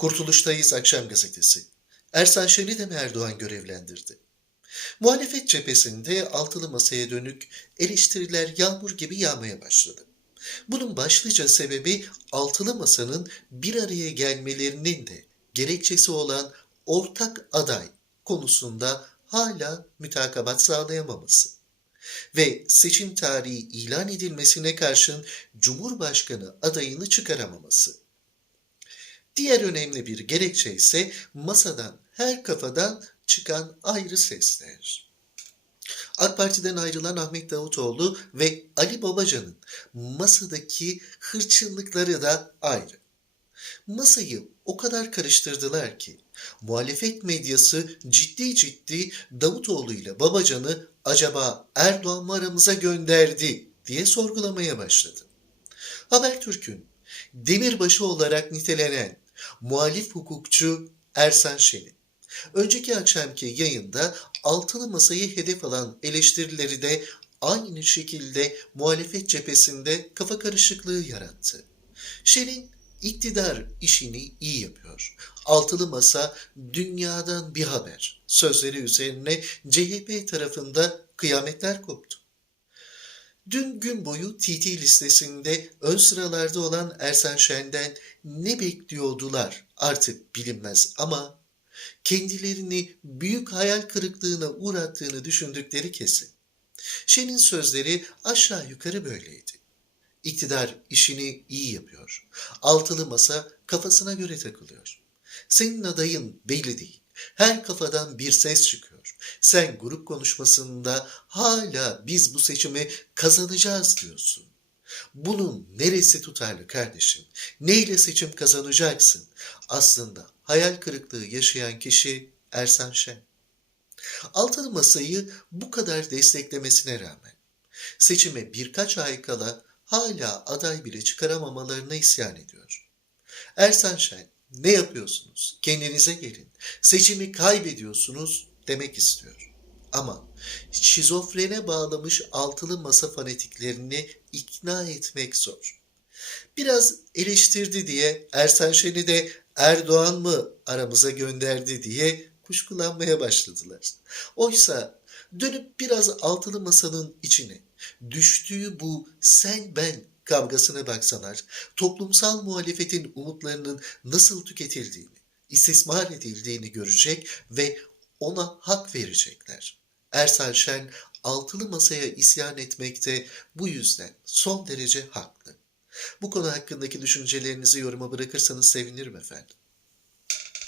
Kurtuluştayız akşam gazetesi. Ersan Şen'i de Erdoğan görevlendirdi? Muhalefet cephesinde altılı masaya dönük eleştiriler yağmur gibi yağmaya başladı. Bunun başlıca sebebi altılı masanın bir araya gelmelerinin de gerekçesi olan ortak aday konusunda hala mütakabat sağlayamaması ve seçim tarihi ilan edilmesine karşın Cumhurbaşkanı adayını çıkaramaması. Diğer önemli bir gerekçe ise masadan her kafadan çıkan ayrı sesler. AK Parti'den ayrılan Ahmet Davutoğlu ve Ali Babacan'ın masadaki hırçınlıkları da ayrı. Masayı o kadar karıştırdılar ki muhalefet medyası ciddi ciddi Davutoğlu ile Babacan'ı acaba Erdoğan mı aramıza gönderdi diye sorgulamaya başladı. Habertürk'ün demirbaşı olarak nitelenen muhalif hukukçu Ersan Şen'in önceki akşamki yayında altılı masayı hedef alan eleştirileri de aynı şekilde muhalefet cephesinde kafa karışıklığı yarattı. Şen'in iktidar işini iyi yapıyor. Altılı masa dünyadan bir haber. Sözleri üzerine CHP tarafında kıyametler koptu. Dün gün boyu TT listesinde ön sıralarda olan Ersan Şen'den ne bekliyordular artık bilinmez ama kendilerini büyük hayal kırıklığına uğrattığını düşündükleri kesin. Şen'in sözleri aşağı yukarı böyleydi. İktidar işini iyi yapıyor. Altılı masa kafasına göre takılıyor. Senin adayın belli değil. Her kafadan bir ses çıkıyor. Sen grup konuşmasında hala biz bu seçimi kazanacağız diyorsun. Bunun neresi tutarlı kardeşim? Neyle seçim kazanacaksın? Aslında hayal kırıklığı yaşayan kişi Ersan Şen. Altılı masayı bu kadar desteklemesine rağmen seçime birkaç ay kala hala aday bile çıkaramamalarına isyan ediyor. Ersan Şen ne yapıyorsunuz? Kendinize gelin. Seçimi kaybediyorsunuz demek istiyor. Ama şizofrene bağlamış altılı masa fanatiklerini ikna etmek zor. Biraz eleştirdi diye Ersan Şen'i de Erdoğan mı aramıza gönderdi diye kuşkulanmaya başladılar. Oysa dönüp biraz altılı masanın içine düştüğü bu sen ben kavgasına baksalar, toplumsal muhalefetin umutlarının nasıl tüketildiğini, istismar edildiğini görecek ve ona hak verecekler. Ersan Şen altılı masaya isyan etmekte bu yüzden son derece haklı. Bu konu hakkındaki düşüncelerinizi yoruma bırakırsanız sevinirim efendim.